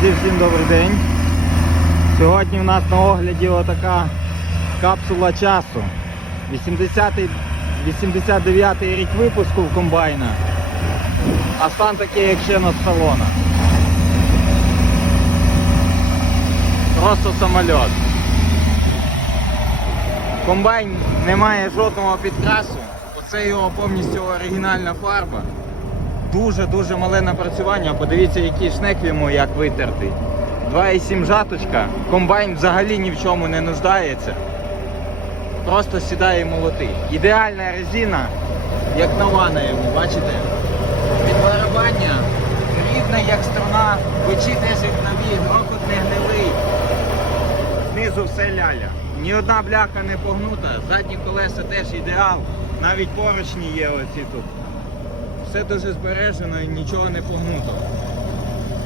Друзі, всім добрий день. Сьогодні у нас на огляді отака капсула часу. 80-й, 89-й рік випуску в комбайна. А стан такий, як ще на салона. Просто самольот. Комбайн не має жодного підкрасу. Оце його повністю оригінальна фарба. Дуже-дуже мале напрацювання. Подивіться, який шнек йому як витертий. 2,7 жаточка. Комбайн взагалі ні в чому не нуждається. Просто сідає і. Ідеальна резина, як нова на йому, бачите? Від барабання рівна, як струна, печі теж як нові, грохот не гнилий. Знизу все ляля. Ні одна бляха не погнута, задні колеса теж ідеал. Навіть поручні є оці тут. Все дуже збережено і нічого не погнуто.